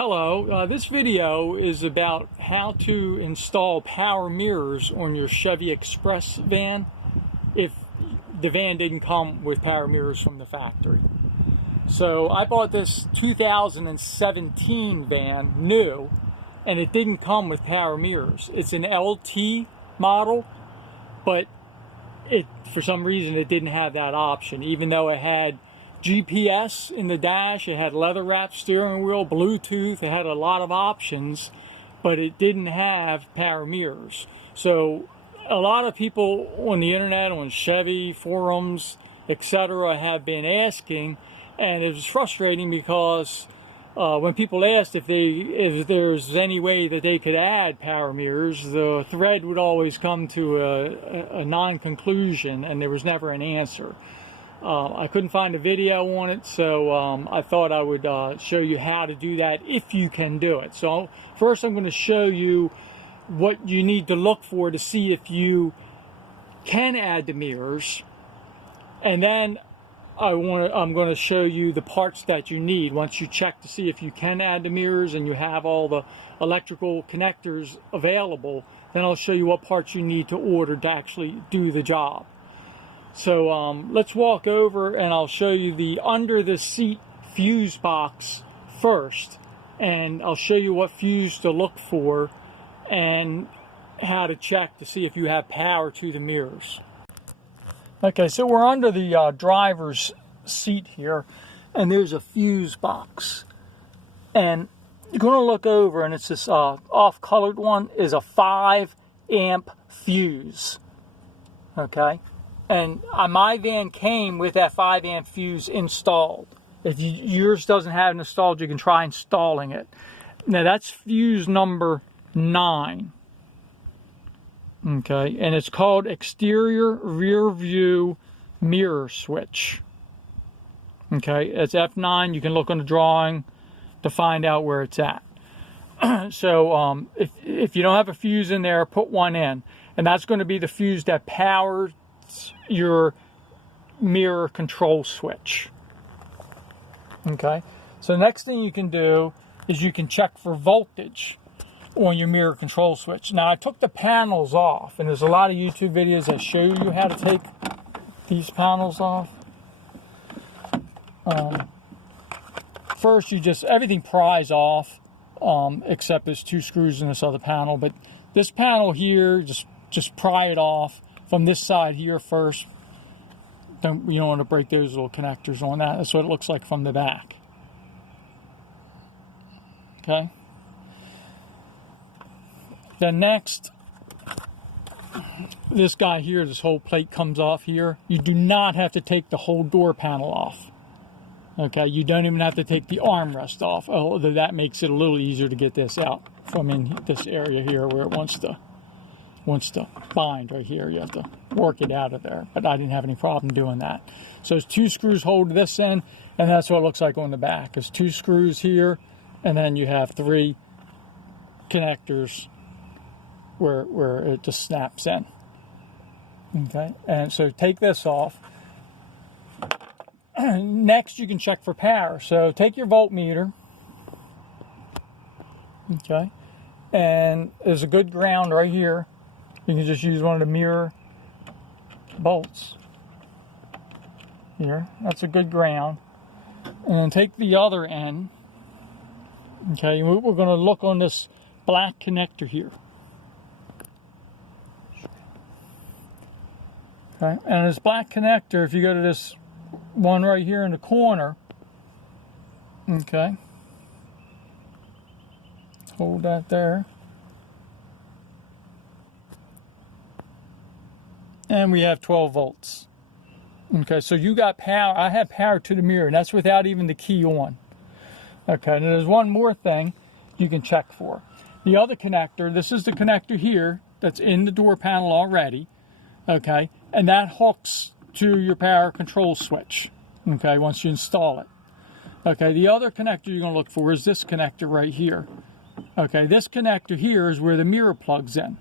Hello, this video is about how to install power mirrors on your Chevy Express van if the van didn't come with power mirrors from the factory. So I bought this 2017 van new and it didn't come with power mirrors. It's an LT model, but for some reason it didn't have that option, even though it had GPS in the dash, it had leather wrapped steering wheel, Bluetooth, it had a lot of options, but it didn't have power mirrors. So a lot of people on the internet, on Chevy forums, etc., have been asking, and it was frustrating because when people asked if there's any way that they could add power mirrors, the thread would always come to a non-conclusion, and there was never an answer. I couldn't find a video on it, so I thought I would show you how to do that if you can do it. So first I'm going to show you what you need to look for to see if you can add the mirrors, and then I'm going to show you the parts that you need. Once you check to see if you can add the mirrors and you have all the electrical connectors available, then I'll show you what parts you need to order to actually do the job. So let's walk over and I'll show you the under the seat fuse box first, and I'll show you what fuse to look for and how to check to see if you have power to the mirrors. Okay, so we're under the driver's seat here, and there's a fuse box, and you're going to look over, and it's this off-colored one is a 5-amp fuse. Okay. And my van came with that 5-amp fuse installed. If yours doesn't have it installed, you can try installing it. Now that's fuse number 9. Okay, and it's called exterior rear view mirror switch. Okay, it's F9. You can look on the drawing to find out where it's at. So if you don't have a fuse in there, put one in. And that's going to be the fuse that powers your mirror control switch. Okay, so the next thing you can do is you can check for voltage on your mirror control switch. Now I took the panels off, and there's a lot of YouTube videos that show you how to take these panels off. First, everything pries off, except there's 2 screws in this other panel, but this panel here, just pry it off from this side here first. You don't want to break those little connectors on that. That's what it looks like from the back. Okay. Then next, this guy here, this whole plate comes off here. You do not have to take the whole door panel off. Okay, you don't even have to take the armrest off, although that makes it a little easier to get this out from in this area here where it wants to bind right here. You have to work it out of there, but I didn't have any problem doing that. So there's 2 screws hold this in, and that's what it looks like on the back. There's 2 screws here, and then you have 3 connectors where it just snaps in. Okay, and so take this off. Next, you can check for power. So take your voltmeter. Okay, and there's a good ground right here. You can just use one of the mirror bolts here. That's a good ground. And then take the other end. Okay, we're going to look on this black connector here. Okay, and this black connector, if you go to this one right here in the corner, okay, hold that there. And we have 12 volts. Okay, so you got power. I have power to the mirror, and that's without even the key on. Okay, and there's one more thing you can check for. The other connector, this is the connector here that's in the door panel already. Okay, and that hooks to your power control switch. Okay, once you install it. Okay, the other connector you're going to look for is this connector right here. Okay, this connector here is where the mirror plugs in.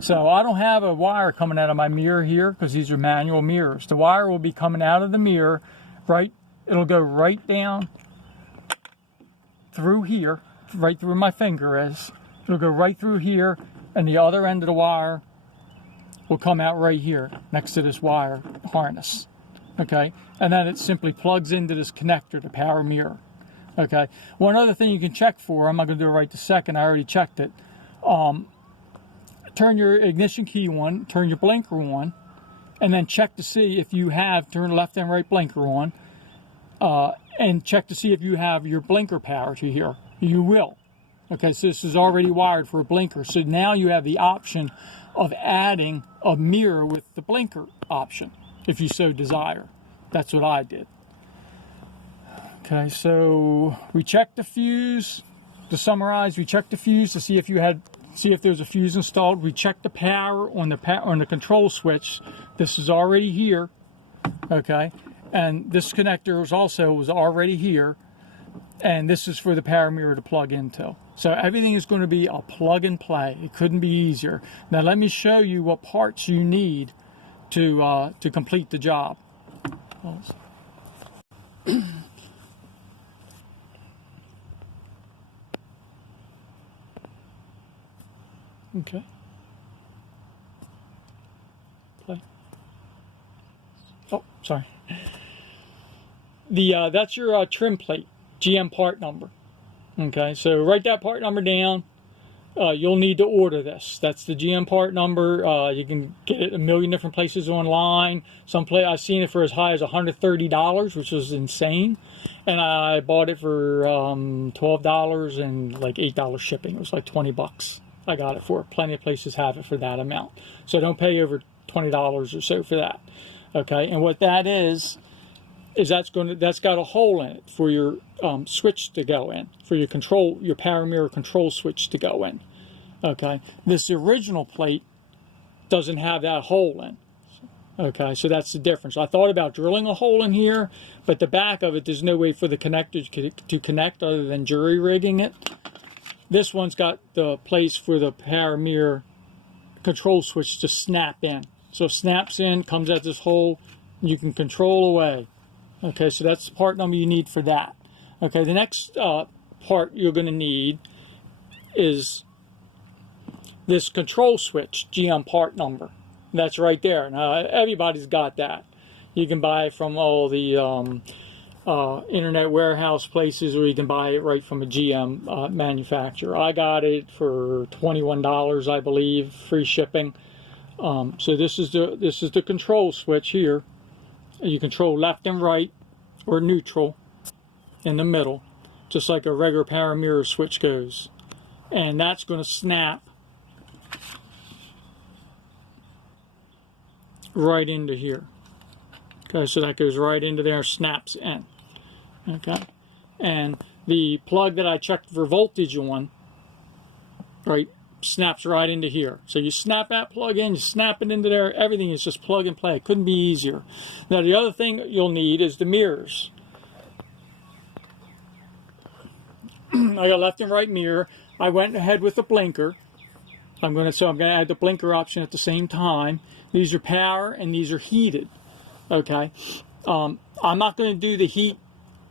So I don't have a wire coming out of my mirror here because these are manual mirrors. The wire will be coming out of the mirror, right? It'll go right down through here, right through where my finger is. It'll go right through here, and the other end of the wire will come out right here next to this wire harness. Okay, and then it simply plugs into this connector, the power mirror. Okay, one other thing you can check for, I'm not going to do it right this second, I already checked it. Turn your ignition key on, turn your blinker on, and then check to see if you have, turn left and right blinker on, and check to see if you have your blinker power to here. You will. Okay, so this is already wired for a blinker. So now you have the option of adding a mirror with the blinker option, if you so desire. That's what I did. Okay, so we checked the fuse. To summarize, we checked the fuse to see if there's a fuse installed. We checked the power on the control switch. This is already here. Okay, and this connector was already here, and this is for the power mirror to plug into. So everything is going to be a plug and play. It couldn't be easier. Now let me show you what parts you need to complete the job. Okay. Play. Oh, sorry. That's your trim plate, GM part number. Okay, so write that part number down. You'll need to order this. That's the GM part number. You can get it a million different places online. I've seen it for as high as $130, which is insane. And I bought it for $12 and like $8 shipping. It was like 20 bucks. I got it for. Plenty of places have it for that amount. So don't pay over $20 or so for that. Okay, and what that is that's got a hole in it for your switch to go in, for your power mirror control switch to go in. Okay, this original plate doesn't have that hole in. Okay, so that's the difference. I thought about drilling a hole in here, but the back of it, there's no way for the connector to connect other than jury rigging it. This one's got the place for the power mirror control switch to snap in. So it snaps in, comes out this hole, and you can control away. Okay, so that's the part number you need for that. Okay, the next part you're going to need is this control switch, GM part number. That's right there. Now, everybody's got that. You can buy it from all the internet warehouse places, or you can buy it right from a GM manufacturer. I got it for $21, I believe, free shipping. So this is the control switch here. You control left and right, or neutral in the middle, just like a regular power mirror switch goes. And that's going to snap right into here. Okay, so that goes right into there, snaps in. Okay, and the plug that I checked for voltage on, right, snaps right into here. So you snap that plug in, you snap it into there, everything is just plug and play. It couldn't be easier. Now the other thing you'll need is the mirrors. I got left and right mirror. I went ahead with the blinker. I'm going to add the blinker option at the same time. These are power and these are heated. Okay, I'm not going to do the heat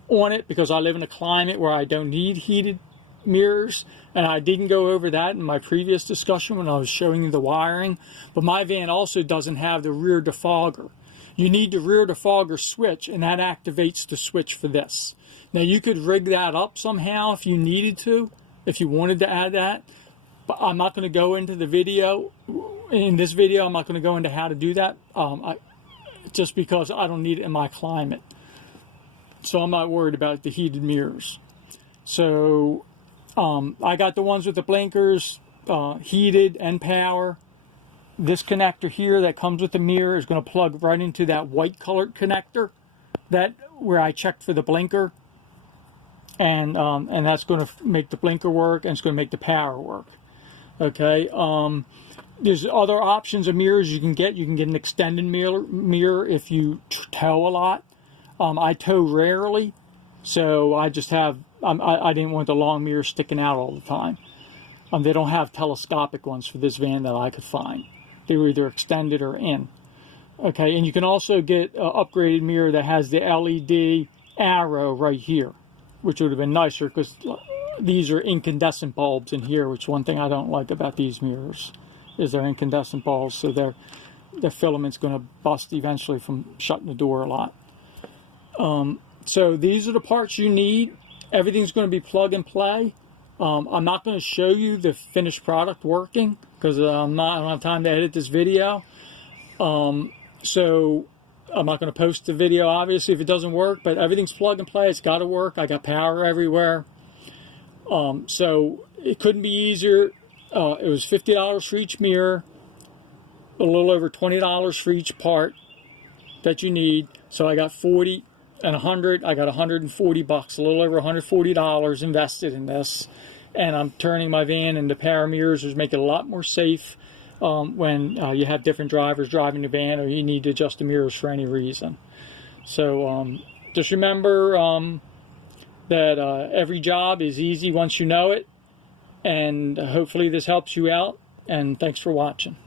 on it because I live in a climate where I don't need heated mirrors, and I didn't go over that in my previous discussion when I was showing you the wiring. But my van also doesn't have the rear defogger. You need the rear defogger switch, and that activates the switch for this. Now you could rig that up somehow if you needed to, if you wanted to add that, but I'm not going to go into the video. In this video, I'm not going to go into how to do that, just because I don't need it in my climate. So I'm not worried about the heated mirrors. So I got the ones with the blinkers, heated and power. This connector here that comes with the mirror is going to plug right into that white colored connector, where I checked for the blinker, and that's going to make the blinker work, and it's going to make the power work. Okay. There's other options of mirrors you can get. You can get an extended mirror if you tow a lot. I tow rarely, so I just have. I didn't want the long mirror sticking out all the time. They don't have telescopic ones for this van that I could find. They were either extended or in. Okay, and you can also get an upgraded mirror that has the LED arrow right here, which would have been nicer because these are incandescent bulbs in here, which one thing I don't like about these mirrors is they're incandescent bulbs, so the filament's going to bust eventually from shutting the door a lot. So these are the parts you need. Everything's going to be plug and play. I'm not going to show you the finished product working because I don't have time to edit this video. So I'm not going to post the video, obviously, if it doesn't work, but everything's plug and play. It's got to work. I got power everywhere. So it couldn't be easier. It was $50 for each mirror, a little over $20 for each part that you need. So I got 40 and 100. I got 140 bucks, a little over $140 invested in this. And I'm turning my van into power mirrors, which make it a lot more safe when you have different drivers driving the van or you need to adjust the mirrors for any reason. So just remember that every job is easy once you know it. And hopefully this helps you out. And thanks for watching.